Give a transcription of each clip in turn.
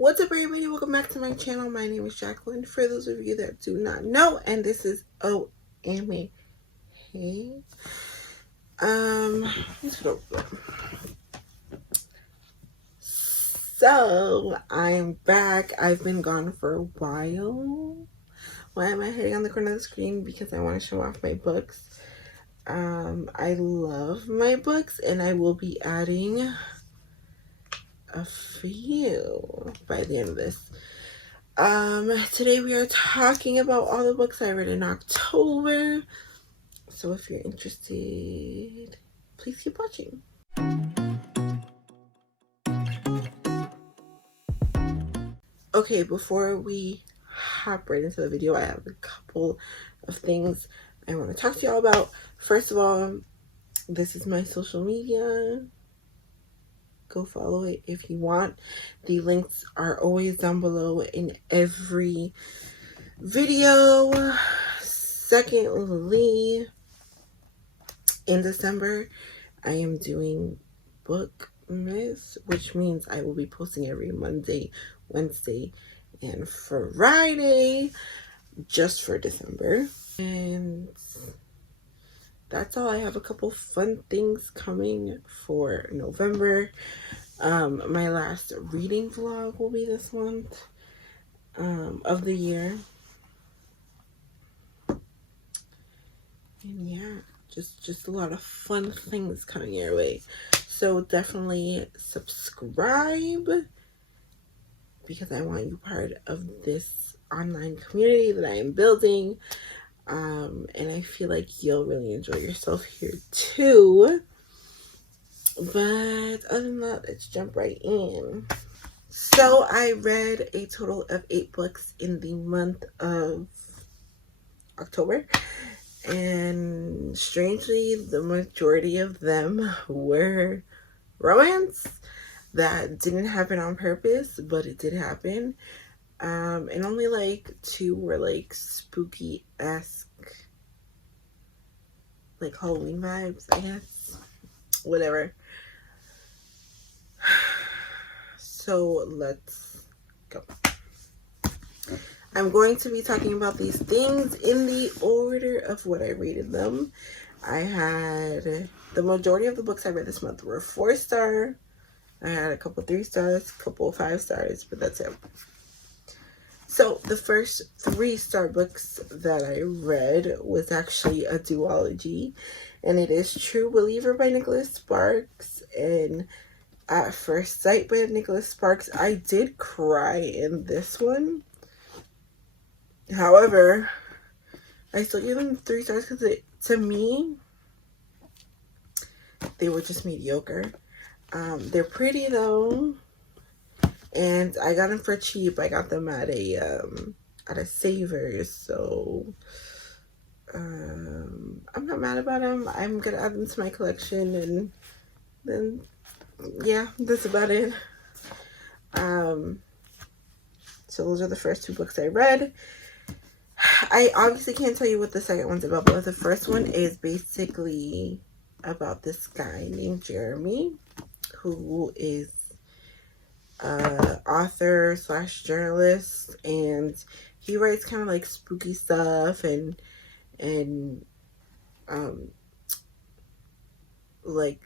What's up, everybody? Welcome back to my channel. My name is Jacqueline. For those of you that do not know, and this is o.emme.he. So I'm back. I've been gone for a while. Why am I hiding on the corner of the screen? Because I want to show off my books. I love my books, and I will be adding a few by the end of this. Today we are talking about all the books I read in October. So if you're interested, please keep watching. Okay, before we hop right into the video, I have a couple of things I want to talk to y'all about. First of all, this is my social media. Go follow it if you want. The links are always down below in every video. Secondly, in December, I am doing Bookmas, which means I will be posting every Monday, Wednesday, and Friday just for December. And that's all. I have a couple fun things coming for November. My last reading vlog will be this month of the year. And yeah, just a lot of fun things coming your way. So definitely subscribe because I want you part of this online community that I am building. And I feel like you'll really enjoy yourself here too. But other than that, let's jump right in. So I read a total of 8 books in the month of October. And strangely, the majority of them were romance. That didn't happen on purpose, but it did happen. And only like 2 were like spooky-esque, like Halloween vibes, I guess. Whatever. So let's go. I'm going to be talking about these things in the order of what I rated them. I had the majority of the books I read this month were 4-star. I had a couple 3 stars, a couple 5 stars, but that's it. So the first 3-star books that I read was actually a duology, and it is True Believer by Nicholas Sparks and At First Sight by Nicholas Sparks. I did cry in this one. However, I still give them 3 stars because to me, they were just mediocre. They're pretty though, and I got them for cheap. I got them at a Savers, so I'm not mad about them. I'm gonna add them to my collection, and then yeah, that's about it. So those are the first 2 books I read. I obviously can't tell you what the second one's about, but the first one is basically about this guy named Jeremy, who is author / journalist, and he writes kind of like spooky stuff and like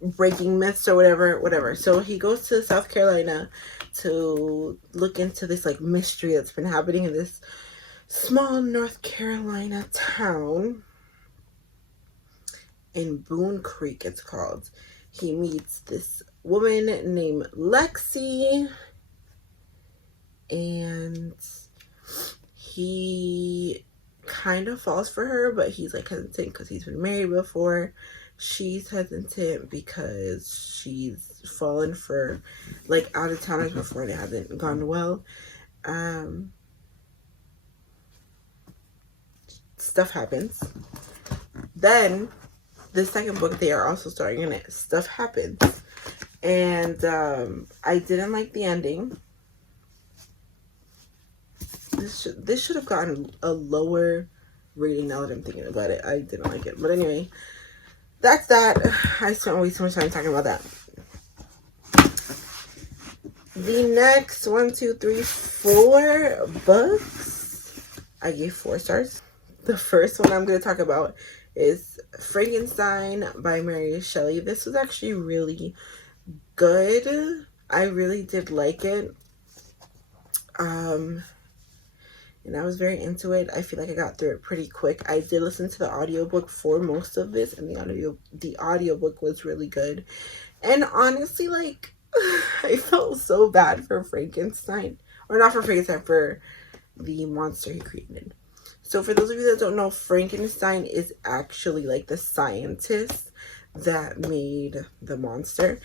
breaking myths or whatever. So he goes to South Carolina to look into this like mystery that's been happening in this small North Carolina town in Boone Creek, it's called. He meets this woman named Lexi, and he kind of falls for her, but he's like hesitant because he's been married before. She's hesitant because she's fallen for like out-of-towners before and it hasn't gone well. Stuff happens. Then the second book, they are also starring in it. Stuff happens. And I didn't like the ending. This should have gotten a lower rating now that I'm thinking about it. I didn't like it. But anyway, that's that. I spent way too much time talking about that. The next 1, 2, 3, 4 books, I gave 4 stars. The first one I'm going to talk about is Frankenstein by Mary Shelley. This was actually really good. I really did like it. And I was very into it. I feel like I got through it pretty quick. I did listen to the audiobook for most of this, and the audiobook was really good. And honestly, like, I felt so bad for Frankenstein. Or not for Frankenstein, for the monster he created. So for those of you that don't know, Frankenstein is actually like the scientist that made the monster.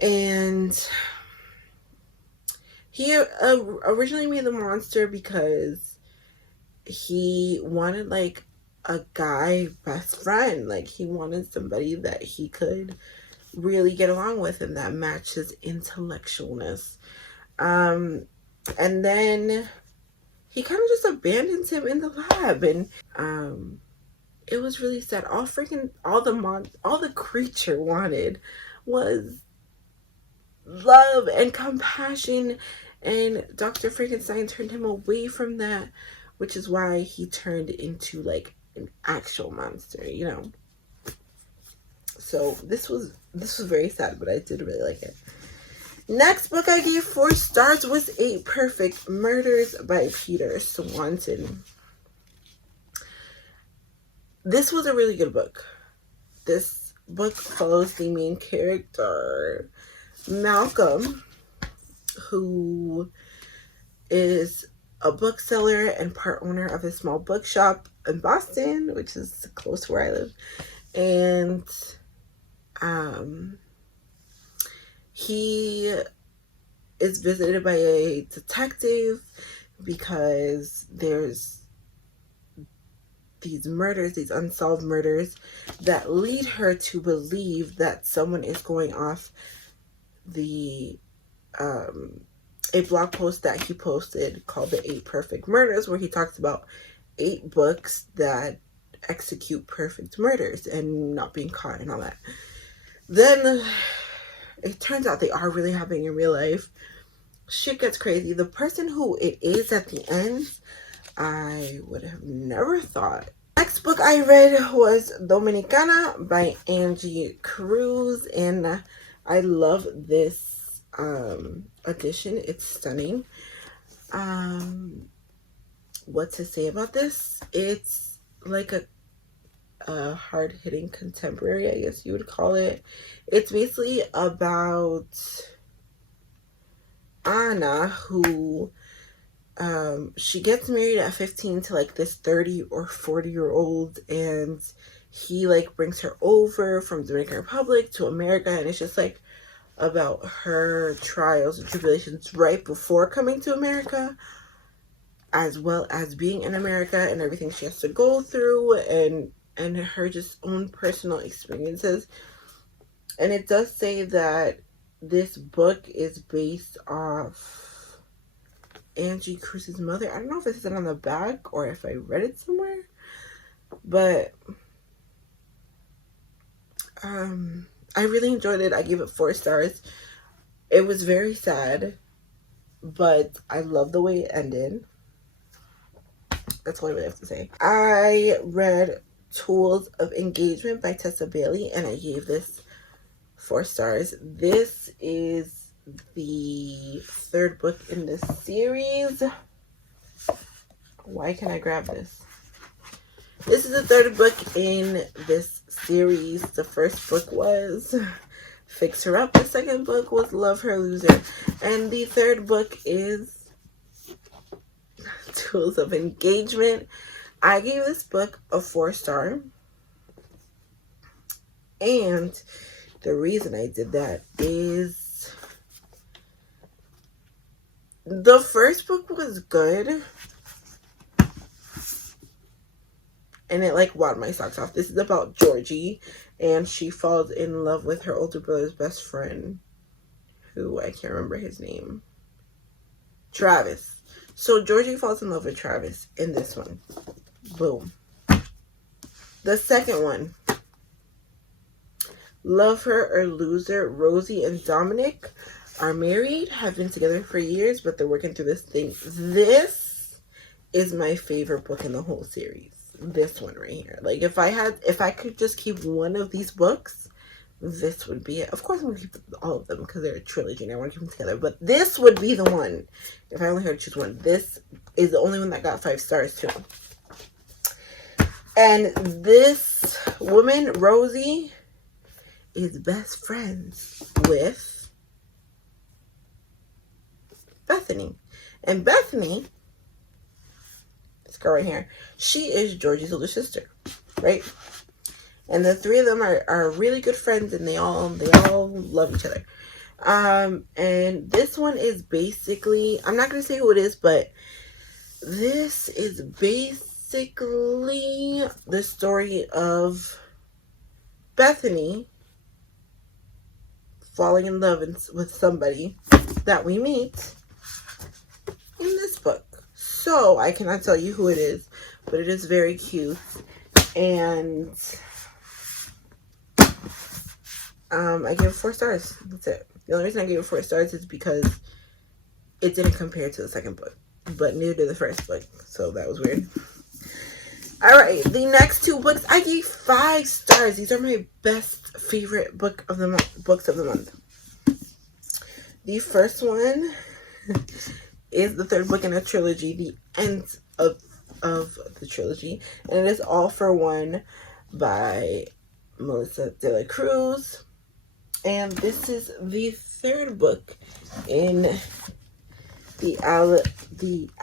And he originally made the monster because he wanted like a guy best friend. Like he wanted somebody that he could really get along with and that matched his intellectualness. And then he kind of just abandons him in the lab, and it was really sad. All the creature wanted was love and compassion, and Dr. Frankenstein turned him away from that, which is why he turned into like an actual monster, you know. So this was very sad, but I did really like it. Next book I gave 4 stars was 8 Perfect Murders by Peter Swanson. This was a really good book. This book follows the main character, Malcolm, who is a bookseller and part owner of a small bookshop in Boston, which is close to where I live. And he is visited by a detective because there's these murders, these unsolved murders that lead her to believe that someone is going off the a blog post that he posted called The 8 Perfect Murders, where he talks about 8 books that execute perfect murders and not being caught and all that. Then it turns out they are really happening in real life. Shit gets crazy. The person who it is at the end, I would have never thought. Next book I read was Dominicana by Angie Cruz, and I love this edition. It's stunning. What to say about this? It's like a hard-hitting contemporary, I guess you would call it. It's basically about Anna, who she gets married at 15 to like this 30 or 40-year-old, and he like brings her over from Dominican Republic to America, and it's just like about her trials and tribulations right before coming to America, as well as being in America and everything she has to go through, and her just own personal experiences. And it does say that this book is based off Angie Cruz's mother. I don't know if it said on the back or if I read it somewhere, but I really enjoyed it. I gave it 4 stars. It was very sad, but I love the way it ended. That's all I really have to say. I read Tools of Engagement by Tessa Bailey, and I gave this 4 stars. This is the 3rd book in this series. Why can't I grab this? This is the 3rd book in this series. The first book was Fix Her Up. The 2nd book was Love Her Loser. And the 3rd book is Tools of Engagement. I gave this book a 4-star. And the reason I did that is the first book was good, and it like wowed my socks off. This is about Georgie, and she falls in love with her older brother's best friend, who I can't remember his name. Travis. So Georgie falls in love with Travis in this one. Boom. The second one, Love Her or Lose Her, Rosie and Dominic. are married, have been together for years, but they're working through this thing. This is my favorite book in the whole series. This one right here. Like, if I could just keep one of these books, this would be it. Of course, I'm going to keep all of them because they're a trilogy and I want to keep them together. But this would be the one. If I only had to choose one, this is the only one that got 5 stars too. And this woman, Rosie, is best friends with Bethany. And Bethany, this girl right here, she is Georgie's older sister, right? And the three of them are really good friends, and they all love each other. And this one is basically, I'm not going to say who it is, but this is basically the story of Bethany falling in love with somebody that we meet in this book. So I cannot tell you who it is, but it is very cute. And I gave it 4 stars. That's it. The only reason I gave it 4 stars is because it didn't compare to the second book, but neither did the first book. So that was weird. All right, the next 2 books I gave 5 stars. These are my best favorite books of the month. The first one is the 3rd book in a trilogy, the end of the trilogy, and it is All for One by Melissa De La Cruz. And this is the 3rd book in the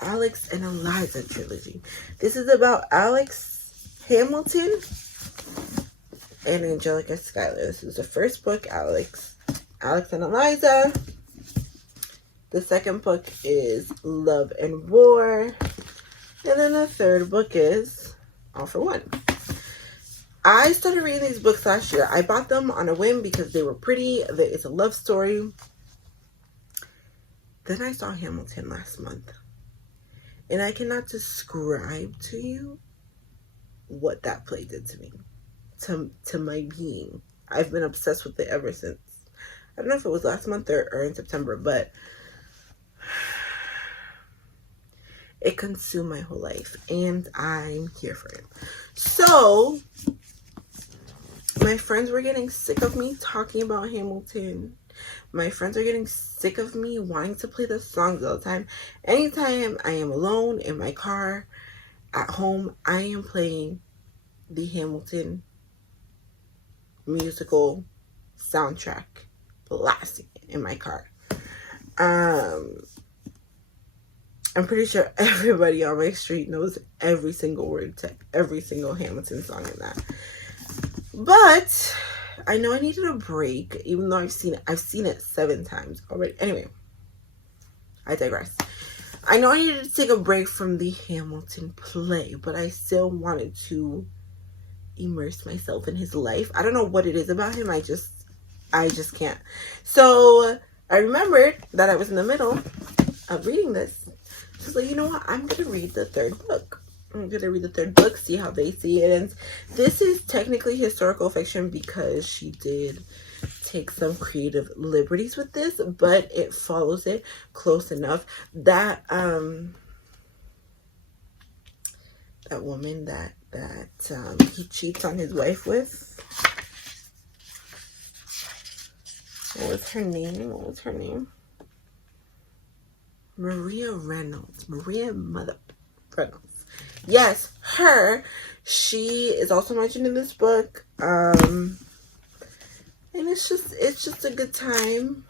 Alex and Eliza trilogy. This is about Alex Hamilton and Angelica Schuyler. This is the first book, Alex and Eliza. The second book is Love and War. And then the 3rd book is All for One. I started reading these books last year. I bought them on a whim because they were pretty. It's a love story. Then I saw Hamilton last month. And I cannot describe to you what that play did to me. To my being. I've been obsessed with it ever since. I don't know if it was last month or in September, but it consumed my whole life. And I'm here for it. So my friends were getting sick of me talking about Hamilton. My friends are getting sick of me wanting to play the songs all the time. Anytime I am alone in my car, at home, I am playing the Hamilton musical soundtrack, blasting it in my car. I'm pretty sure everybody on my street knows every single word to every single Hamilton song in that. But I know I needed a break, even though I've seen it 7 times already. Anyway, I digress. I know I needed to take a break from the Hamilton play, but I still wanted to immerse myself in his life. I don't know what it is about him. I just can't. So I remembered that I was in the middle of reading this. So I was like, you know what? I'm going to read the 3rd book. I'm going to read the 3rd book, see how they see it. And this is technically historical fiction because she did take some creative liberties with this, but it follows it close enough that that woman that he cheats on his wife with. What was her name? Maria Mother Reynolds. Yes, her. She is also mentioned in this book. And it's just a good time.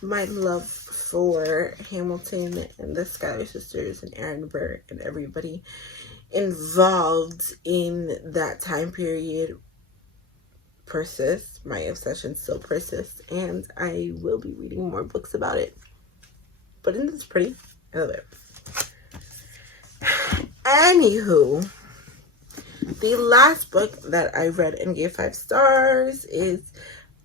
My love for Hamilton and the Schuyler sisters and Aaron Burr and everybody involved in that time period persists. My obsession still persists, and I will be reading more books about it. But isn't this pretty? I love it. Anywho, the last book that I read and gave 5 stars is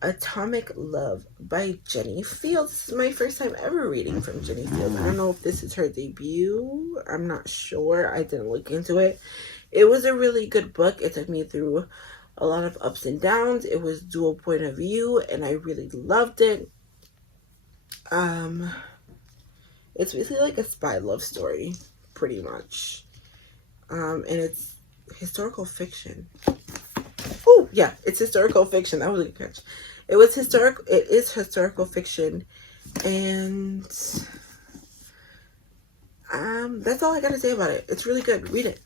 Atomic Love by Jenny Fields. This is my first time ever reading from Jenny Fields. I don't know if this is her debut. I'm not sure. I didn't look into it. It was a really good book. It took me through a lot of ups and downs. It was dual point of view, and I really loved it. It's basically like a spy love story, pretty much. And it's historical fiction. Oh, yeah, it's historical fiction. That was a good catch. It is historical fiction, and that's all I gotta say about it. It's really good. Read it.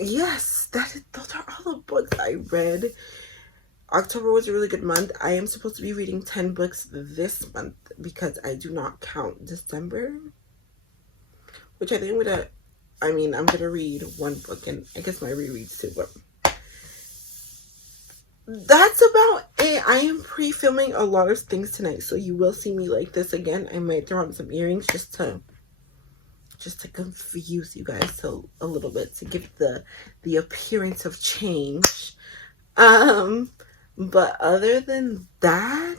Yes, those are all the books I read. October was a really good month. I am supposed to be reading 10 books this month because I do not count December, which I think I'm gonna read one book, and I guess my rereads too, but that's about it. I am pre-filming a lot of things tonight, so you will see me like this again. I might throw on some earrings just to confuse you guys a little bit, to give the appearance of change. But other than that,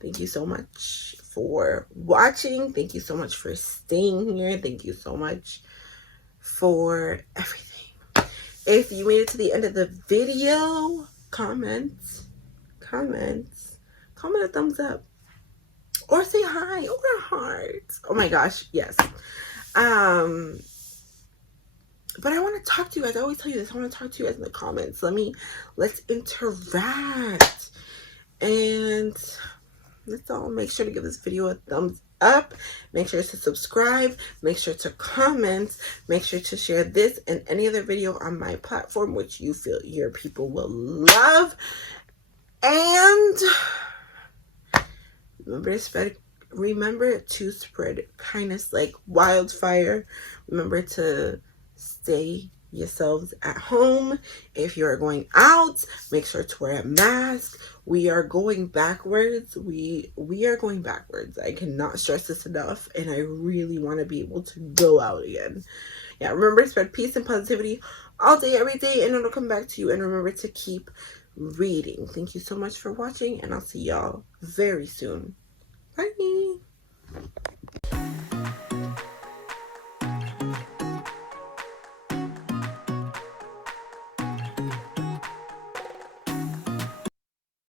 thank you so much for watching. Thank you so much for staying here. Thank you so much for everything. If you made it to the end of the video, comment a thumbs up, or say hi, or a heart. Oh my gosh, yes. But I want to talk to you guys. I always tell you this. I want to talk to you guys in the comments. Let's interact. And that's all. Make sure to give this video a thumbs up. Make sure to subscribe. Make sure to comment. Make sure to share this and any other video on my platform which you feel your people will love. And remember to spread kindness like wildfire. Remember to stay yourselves at home. If you are going out, make sure to wear a mask. We are going backwards. We are going backwards. I cannot stress this enough, and I really want to be able to go out again. Yeah, remember to spread peace and positivity all day, every day, and it'll come back to you. And remember to keep reading. Thank you so much for watching, and I'll see y'all very soon. Bye.